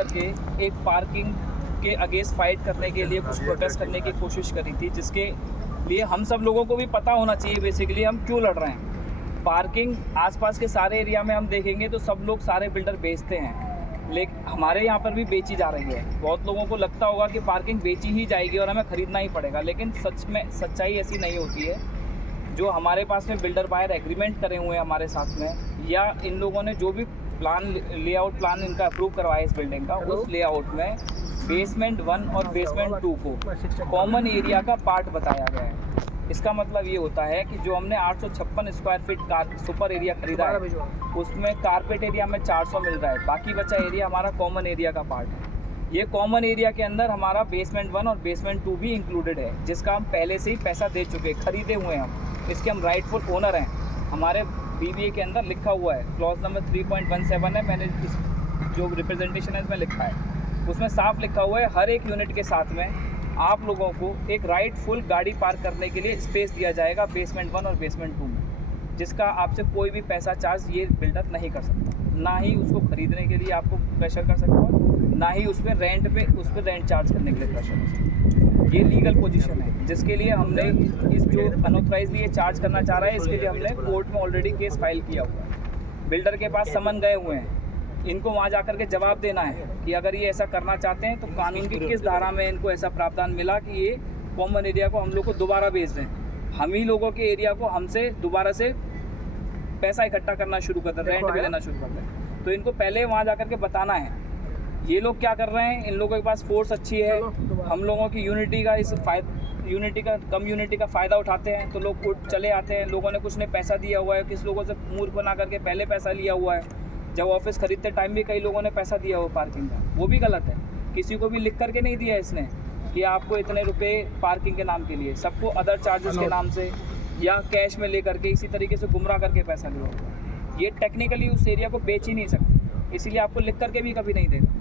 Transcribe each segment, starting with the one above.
करके एक पार्किंग के अगेंस्ट फाइट करने के लिए कुछ प्रोटेस्ट करने की कोशिश करी थी, जिसके लिए हम सब लोगों को भी पता होना चाहिए बेसिकली हम क्यों लड़ रहे हैं। पार्किंग आसपास के सारे एरिया में हम देखेंगे तो सब लोग, सारे बिल्डर बेचते हैं, लेकिन हमारे यहाँ पर भी बेची जा रही है। बहुत लोगों को लगता होगा कि पार्किंग बेची ही जाएगी और हमें ख़रीदना ही पड़ेगा, लेकिन सच में सच्चाई ऐसी नहीं होती है। जो हमारे पास में बिल्डर बायर एग्रीमेंट करे हुए हैं हमारे साथ में, या इन लोगों ने जो भी लेआउट प्लान इनका अप्रूव करवाया इस बिल्डिंग का, उस लेआउट में बेसमेंट 1 और बेसमेंट 2 को कॉमन एरिया का पार्ट बताया गया है। इसका मतलब ये होता है कि जो हमने 856 स्क्वायर फीट सुपर एरिया खरीदा है, उसमें कारपेट एरिया में 400 मिल रहा है, बाकी बचा एरिया हमारा कॉमन एरिया का पार्ट है। ये कॉमन एरिया के अंदर हमारा बेसमेंट 1 और बेसमेंट 2 भी इंक्लूडेड है, जिसका हम पहले से ही पैसा दे चुके, खरीदे हुए हैं हम, इसके हम राइटफुल ओनर हैं। हमारे BBA के अंदर लिखा हुआ है, क्लॉज नंबर 3.17 है, मैंने इस जो रिप्रेजेंटेशन है इसमें लिखा है, उसमें साफ लिखा हुआ है हर एक यूनिट के साथ में आप लोगों को एक राइटफुल गाड़ी पार्क करने के लिए स्पेस दिया जाएगा बेसमेंट 1 और बेसमेंट 2 में, जिसका आपसे कोई भी पैसा चार्ज ये बिल्डर नहीं कर सकता, ना ही उसको खरीदने के लिए आपको प्रेशर कर सकता, ना ही उस पर रेंट चार्ज करने के लिए प्रेशर कर सकता। ये लीगल पोजीशन है, जिसके लिए हमने इस जो अनऑथराइजली ये चार्ज करना चाह रहा है, इसके लिए हमने कोर्ट में ऑलरेडी केस फाइल किया हुआ है। बिल्डर के पास समन गए हुए हैं, इनको वहाँ जा कर के जवाब देना है कि अगर ये ऐसा करना चाहते हैं तो कानून की किस धारा में इनको ऐसा प्रावधान मिला कि ये कॉमन एरिया को हम लोग को दोबारा बेच दें। हम ही लोगों के एरिया को हमसे दोबारा से पैसा इकट्ठा करना शुरू कर दें, रेंट भी लेना शुरू कर दें। तो इनको पहले वहाँ जा कर के बताना है ये लोग क्या कर रहे हैं। इन लोगों के पास फोर्स अच्छी है, हम लोगों की यूनिटी का कम्युनिटी का फ़ायदा उठाते हैं, तो लोग चले आते हैं। लोगों ने कुछ ने पैसा दिया हुआ है, किस लोगों से मूर्ख बना करके पहले पैसा लिया हुआ है। जब ऑफिस खरीदते टाइम भी कई लोगों ने पैसा दिया हुआ पार्किंग का, वो भी गलत है। किसी को भी लिख करके नहीं दिया इसने कि आपको इतने रुपए पार्किंग के नाम के लिए, सबको अदर चार्जेस के नाम से या कैश में ले करके इसी तरीके से गुमराह करके पैसा लिया हुआ। ये टेक्निकली उस एरिया को बेच ही नहीं सकते, इसीलिए आपको लिख करके भी कभी नहीं देगा।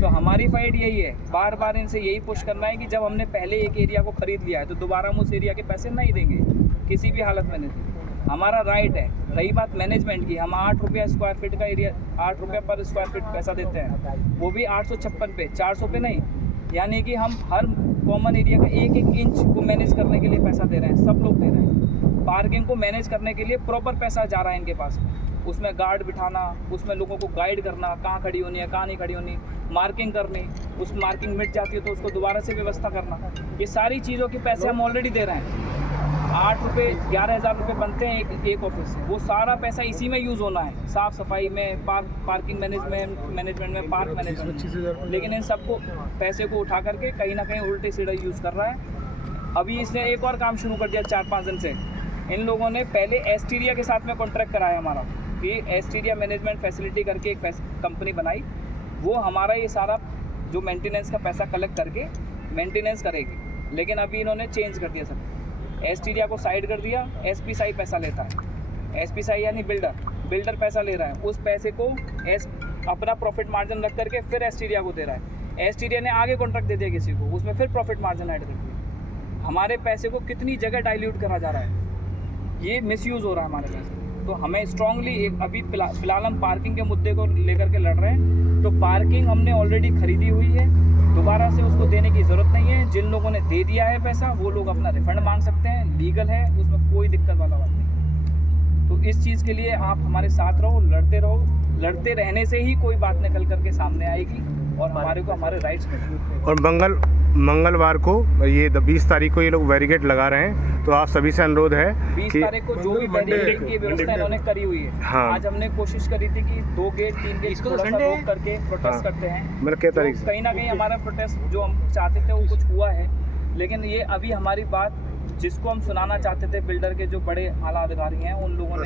तो हमारी फाइट यही है, बार बार इनसे यही पुश करना है कि जब हमने पहले एक एरिया को खरीद लिया है तो दोबारा हम उस एरिया के पैसे नहीं देंगे, किसी भी हालत में नहीं देंगे। हमारा राइट है। रही बात मैनेजमेंट की, हम 8 रुपया स्क्वायर फीट का एरिया, 8 रुपया पर स्क्वायर फीट पैसा देते हैं, वो भी 856 पे, 400 पे नहीं। यानी कि हम हर कॉमन एरिया का एक एक इंच को मैनेज करने के लिए पैसा दे रहे हैं, सब लोग दे रहे हैं। पार्किंग को मैनेज करने के लिए प्रॉपर पैसा जा रहा है इनके पास, उसमें गार्ड बिठाना, उसमें लोगों को गाइड करना, कहाँ खड़ी होनी है कहाँ नहीं खड़ी होनी, मार्किंग करनी, उस मार्किंग मिट जाती है तो उसको दोबारा से व्यवस्था करना, ये सारी चीज़ों के पैसे हम ऑलरेडी दे रहे हैं। 8 रुपये 11,000 रुपये बनते हैं एक ऑफिस से, वो सारा पैसा इसी में यूज़ होना है, साफ़ सफाई में, पार्किंग मैनेजमेंट में, पार्क मैनेजमेंट। लेकिन इन सबको पैसे को उठा करके कहीं ना कहीं उल्टे सीधे यूज़ कर रहा है। अभी इसने एक और काम शुरू कर दिया 4-5 दिन से। इन लोगों ने पहले एस्टीरिया के साथ में कॉन्ट्रैक्ट कराया हमारा, कि एस्टीरिया मैनेजमेंट फैसिलिटी करके एक कंपनी बनाई, वो हमारा ये सारा जो मेंटेनेंस का पैसा कलेक्ट करके मेंटेनेंस करेगी। लेकिन अभी इन्होंने चेंज कर दिया सब, एस्टीरिया को साइड कर दिया, SPSI पैसा लेता है। SPSI यानी बिल्डर पैसा ले रहा है, उस पैसे को अपना प्रॉफिट मार्जिन रख करके फिर एस्टीरिया को दे रहा है। एस्टीरिया ने आगे कॉन्ट्रैक्ट दे दिया किसी को, उसमें फिर प्रॉफिट मार्जिन ऐड कर दिया। हमारे पैसे को कितनी जगह डाइल्यूट करा जा रहा है, ये मिसयूज़ हो रहा है हमारे पैसे। तो हमें स्ट्रांगली अभी फिलहाल हम पार्किंग के मुद्दे को लेकर के लड़ रहे हैं। तो पार्किंग हमने ऑलरेडी खरीदी हुई है, दोबारा से उसको देने की ज़रूरत नहीं है। जिन लोगों ने दे दिया है पैसा, वो लोग अपना रिफंड मांग सकते हैं, लीगल है, उसमें कोई दिक्कत वाला बात नहीं। तो इस चीज़ के लिए आप हमारे साथ रहो, लड़ते रहो। लड़ते रहने से ही कोई बात निकल करके सामने आएगी और हमारे को हमारे राइट्स मिलेंगे। और मंगलवार को ये 20 तारीख को ये लोग बैरिकेड लगा रहे हैं, तो आप सभी से अनुरोध है 20 तारीख को जो भी बैरिकेड की व्यवस्था इन्होंने करी हुई है। हाँ। आज हमने कोशिश करी थी कि 2 गेट 3 गेट थोड़ा सा रोक करके प्रोटेस्ट करते हैं, मतलब क्या तारीख से कहीं ना कहीं हमारा प्रोटेस्ट जो हम चाहते थे वो कुछ हुआ है। लेकिन ये अभी हमारी बात जिसको हम सुनाना चाहते थे, बिल्डर के जो बड़े आला अधिकारी हैं, उन लोगों ने